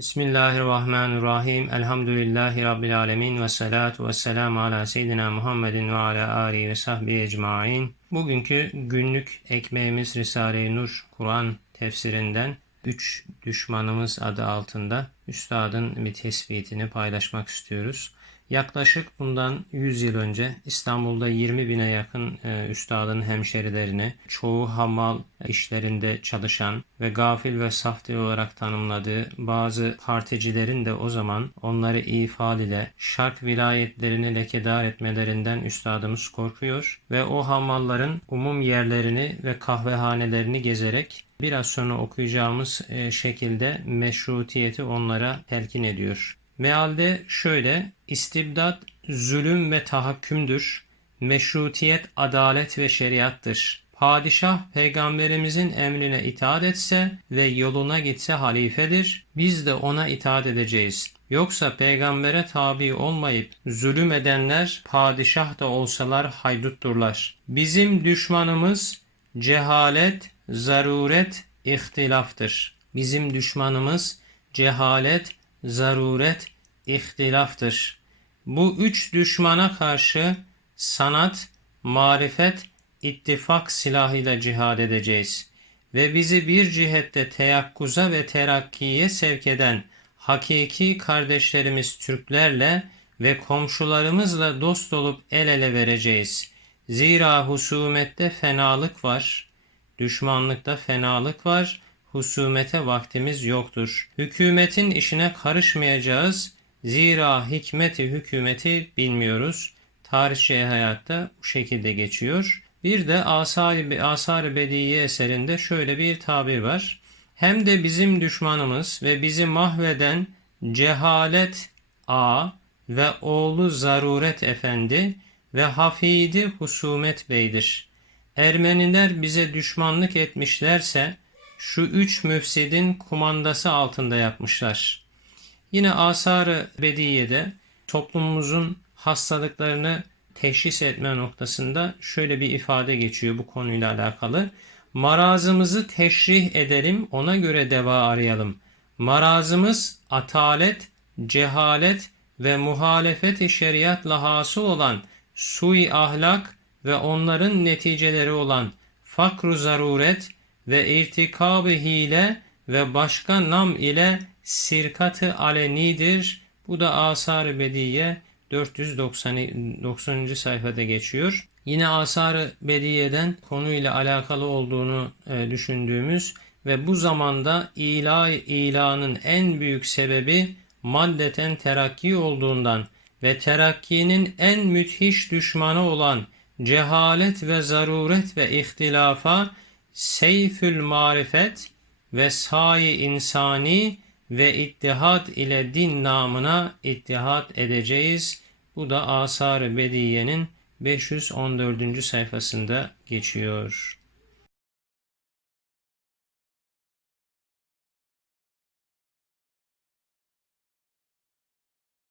Bismillahirrahmanirrahim. Elhamdülillahi Rabbil alemin ve salatu ve selamu ala seyyidina Muhammedin ve ala alihi ve sahbihi ecmain. Bugünkü günlük ekmeğimiz Risale-i Nur Kur'an tefsirinden Üç Düşmanımız adı altında Üstadın bir tespitini paylaşmak istiyoruz. Yaklaşık bundan 100 yıl önce İstanbul'da 20 bine yakın e, üstadın hemşerilerini, çoğu hamal işlerinde çalışan ve gafil ve safti olarak tanımladığı bazı particilerin de o zaman onları ifal ile şark vilayetlerini lekedar etmelerinden üstadımız korkuyor ve o hamalların umum yerlerini ve kahvehanelerini gezerek biraz sonra okuyacağımız e, şekilde meşrutiyeti onlara telkin ediyor. Mealde şöyle, istibdat zulüm ve tahakkümdür. Meşrutiyet adalet ve şeriattır. Padişah peygamberimizin emrine itaat etse ve yoluna gitse halifedir. Biz de ona itaat edeceğiz. Yoksa peygambere tabi olmayıp zulüm edenler padişah da olsalar haydutturlar. Bizim düşmanımız cehalet, zaruret, ihtilaftır. Bizim düşmanımız cehalet, zaruret, ihtilaftır. Bu üç düşmana karşı sanat, marifet, ittifak silahıyla cihad edeceğiz. Ve bizi bir cihette teyakkuza ve terakkiye sevk eden hakiki kardeşlerimiz Türklerle ve komşularımızla dost olup el ele vereceğiz. Zira husumette fenalık var, düşmanlıkta fenalık var, husumete vaktimiz yoktur. Hükümetin işine karışmayacağız. Zira hikmeti hükümeti bilmiyoruz. Tarihçi hayatta bu şekilde geçiyor. Bir de Asar-ı Asar Bediye eserinde şöyle bir tabir var. Hem de bizim düşmanımız ve bizi mahveden cehalet A ve oğlu zaruret efendi ve hafidi husumet beydir. Ermeniler bize düşmanlık etmişlerse şu üç müfsidin kumandası altında yapmışlar. Yine Asar-ı Bediye'de toplumumuzun hastalıklarını teşhis etme noktasında şöyle bir ifade geçiyor bu konuyla alakalı. Marazımızı teşrih edelim, ona göre deva arayalım. Marazımız atalet, cehalet ve muhalefet-i şeriatla hasıl olan sui ahlak ve onların neticeleri olan fakru zaruret ve irtikab hile ve başka nam ile sirkatı alenidir. Bu da Asar-ı Bediye 490. sayfada geçiyor. Yine Asar-ı Bediye'den konuyla alakalı olduğunu e, düşündüğümüz ve bu zamanda ila ilanın en büyük sebebi maddeten terakki olduğundan ve terakkinin en müthiş düşmanı olan cehalet ve zaruret ve ihtilafa seyfül marifet ve sayi insani ve ittihat ile din namına ittihat edeceğiz. Bu da Asar-ı Bediye'nin 514. sayfasında geçiyor.